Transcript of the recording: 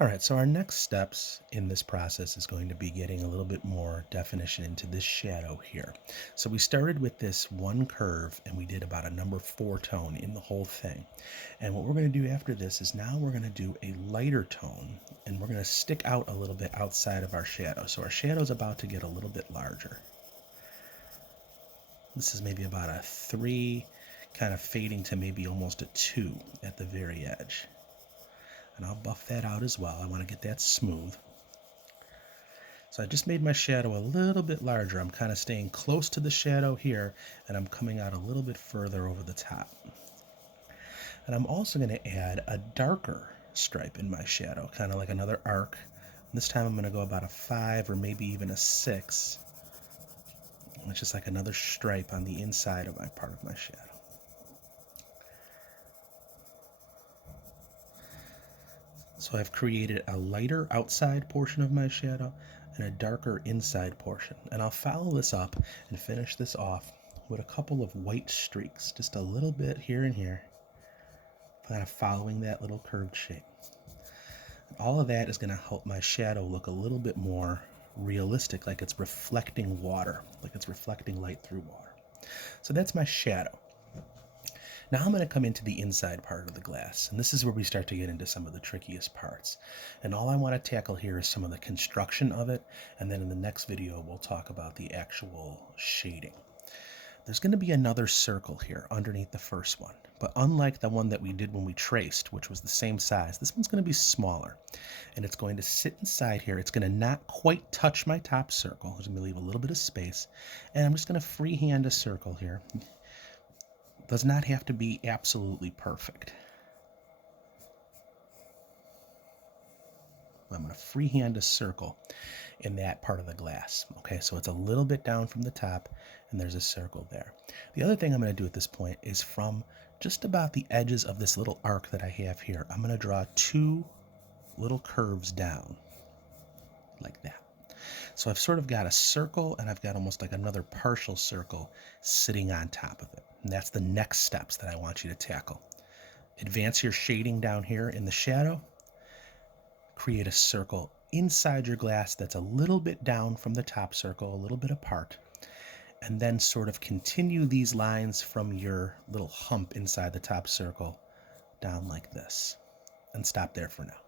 All right, so our next steps in this process is going to be getting a little bit more definition into this shadow here. So we started with this one curve and we did about a number 4 tone in the whole thing. And what we're going to do after this is now we're going to do a lighter tone and we're going to stick out a little bit outside of our shadow. So our shadow is about to get a little bit larger. This is maybe about a 3, kind of fading to maybe almost a 2 at the very edge. And I'll buff that out as well. I want to get that smooth. So I just made my shadow a little bit larger. I'm kind of staying close to the shadow here, and I'm coming out a little bit further over the top. And I'm also going to add a darker stripe in my shadow, kind of like another arc. This time I'm going to go about a 5 or maybe even a 6. It's just like another stripe on the inside of my part of my shadow. So I've created a lighter outside portion of my shadow and a darker inside portion. And I'll follow this up and finish this off with a couple of white streaks, just a little bit here and here, kind of following that little curved shape. All of that is going to help my shadow look a little bit more realistic, like it's reflecting water, like it's reflecting light through water. So that's my shadow. Now I'm going to come into the inside part of the glass, and this is where we start to get into some of the trickiest parts. And all I want to tackle here is some of the construction of it, and then in the next video we'll talk about the actual shading. There's going to be another circle here underneath the first one, but unlike the one that we did when we traced, which was the same size, this one's going to be smaller, and it's going to sit inside here. It's going to not quite touch my top circle. There's going to leave a little bit of space, and I'm just going to freehand a circle here. Does not have to be absolutely perfect. I'm going to freehand a circle in that part of the glass. Okay, so it's a little bit down from the top, and there's a circle there. The other thing I'm going to do at this point is from just about the edges of this little arc that I have here, I'm going to draw 2 little curves down, like that. So I've sort of got a circle, and I've got almost like another partial circle sitting on top of it. And that's the next steps that I want you to tackle. Advance your shading down here in the shadow. Create a circle inside your glass that's a little bit down from the top circle, a little bit apart. And then sort of continue these lines from your little hump inside the top circle down like this. And stop there for now.